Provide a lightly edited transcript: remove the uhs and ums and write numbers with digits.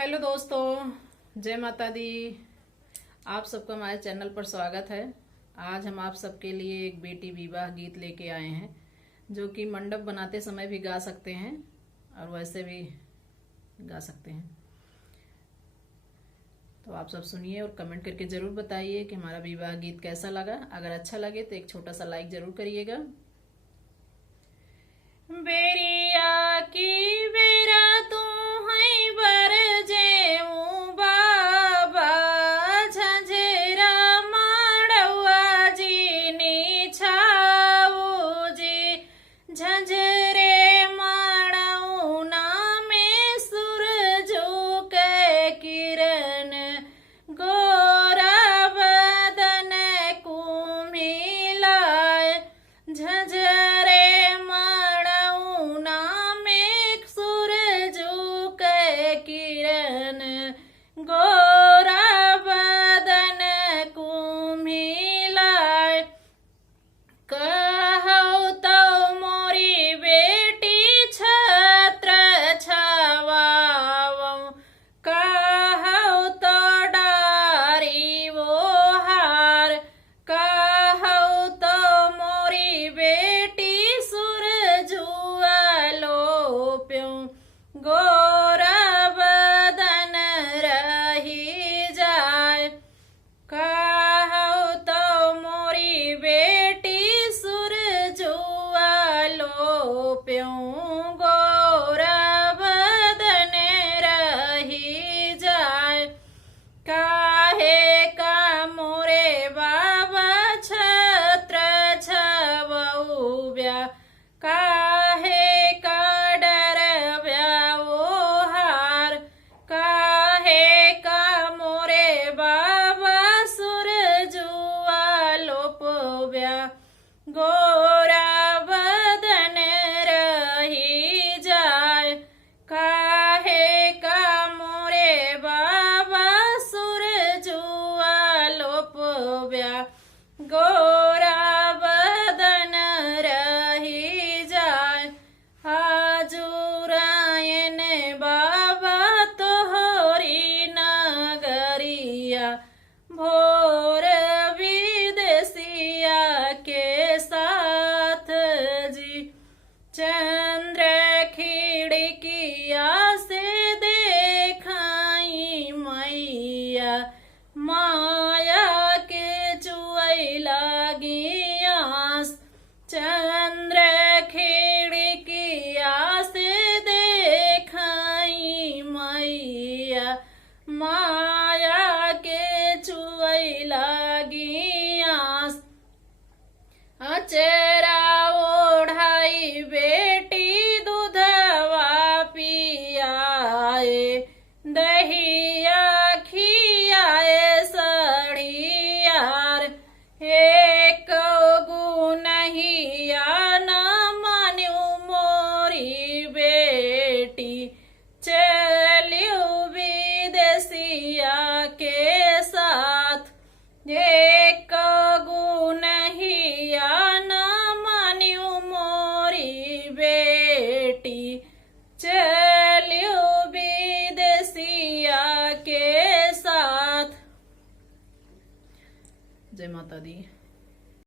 Hello दोस्तों, जय माता दी। आप सबका हमारे चैनल पर स्वागत है। आज हम आप सबके लिए एक बेटी विवाह गीत लेके आए हैं जो कि मंडप बनाते समय भी गा सकते हैं और वैसे भी गा सकते हैं। तो आप सब सुनिए और कमेंट करके ज़रूर बताइए कि हमारा विवाह गीत कैसा लगा। अगर अच्छा लगे तो एक छोटा सा लाइक ज़रूर करिएगा। बेरिया की बेरा तू है बर जेऊ बाबा झंझेरा माड़वा जी नी छाऊ जी झंझरे माड़ऊ ना में सूरजो के किरण गोरा बदन कुमिलाए झंझरे किरण गोरा बदन कुमिलाए कहौ तो मोरी बेटी छत्र छवावं कहौ तो डारी वो हार कहौ तो मोरी बेटी सूरजुआ लोप्यों गोरा बदन रही जाए कहौ तो मोरी बेटी सूरजुआ लोप्यों गोरा बदन रही जाए काहे का मोरे बाबा छत्र छवऊ ब्या काहे का डर ब्या वो हार काहे का मोरे बाबा सूरजुआ लोप ब्या गोरा बदन रही जाए काहे का मोरे बाबा सूरजुआ लोप ब्या गोरा बदन रही जाए हाजुरायन बाबा तोहरी नगरिया भोर विदेशिया के साथ जी चंद्र खिड़किया से देखाई मैया माया के चुई लागी आस चंद्र खिड़किया से देखाई मैया माया के चुई लागी आस अचेरा ओढ़ाई बेटी दूधवा पियाए दहिया खियाए सड़ियार एक गुनहिया न मान्यू मोरी बेटी चलियो विदेशिया के साथ एक गुनहिया न मान्यू मोरी बेटी चलियो विदेशिया के साथ। जय माता दी।